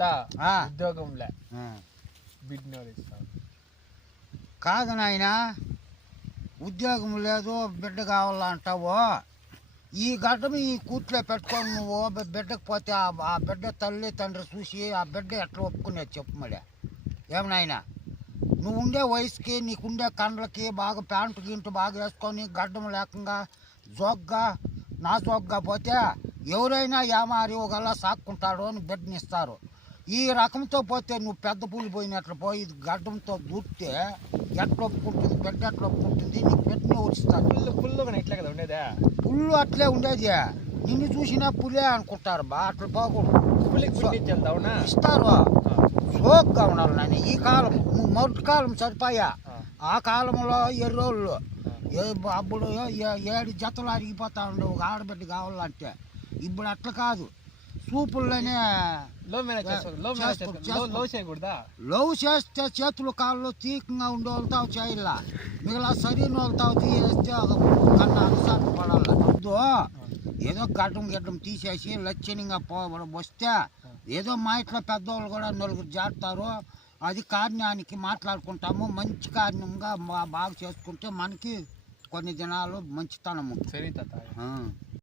తాత ఉద్యోగంలే బిడ్నోరు ఇస్తారు. కాదు నాయన, ఉద్యోగం లేదు బిడ్డ కావాలంటావు. ఈ గడ్డం ఈ కూట్లో పెట్టుకొని నువ్వు బిడ్డకు పోతే ఆ బిడ్డ తల్లి తండ్రి చూసి ఆ బిడ్డ ఎట్లా ఒప్పుకునేది చెప్పు మళ్ళీ. ఏమనాయన, నువ్వు ఉండే వయసుకి నీకుండే కండ్లకి బాగా ప్యాంటు గింటు బాగా వేసుకొని గడ్డం లేకుండా జోగ్గా నా జోగ్గా పోతే ఎవరైనా ఏమారి ఒకలా సాక్కుంటాడు అని బిడ్డనిస్తారు. ఈ రకంతో పోతే నువ్వు పెద్ద పూలు పోయినట్లు పోయి గడ్డంతో దూరితే ఎట్లా ఒప్పుకుంటుంది బిడ్డ, ఎట్లా ఒప్పుకుంటుంది? నీ బిడ్డని ఊరిస్తారు. పుల్లుగా ఇట్లా కదా ఉండేదా? పుల్లు అట్లే ఉండేది. నిన్ను చూసినా పులే అనుకుంటారు బా. అట్లా పోకూడదు, ఇస్తారు. జోక్గా ఉండాలి నాయన. ఈ కాలం నువ్వు మొదటి కాలం సరిపోయా. ఆ కాలంలో ఎర్రోళ్ళు అప్పుడు 7 జతలు అరిగిపోతా ఉండే ఒక ఆడబిడ్డ కావాలంటే. ఇప్పుడు అట్లా కాదు, చూపుల్లోనే లవ్ చేస్తే చేతులు కాళ్ళు తీకంగా ఉండే వాళ్ళతో చేయాల, మిగతా సరైన వాళ్ళతో తీసేస్తే కన్నా అనుసారం పడాలి. వద్దు, ఏదో గడ్డం తీసేసి లక్షణంగా వస్తే ఏదో మా ఇంట్లో పెద్దవాళ్ళు కూడా 4 చేస్తారు. అది కారణానికి మాట్లాడుకుంటాము. మంచి కారణంగా బాగా చేసుకుంటే మనకి కొన్ని దినాలు మంచితనం ఉంటుంది.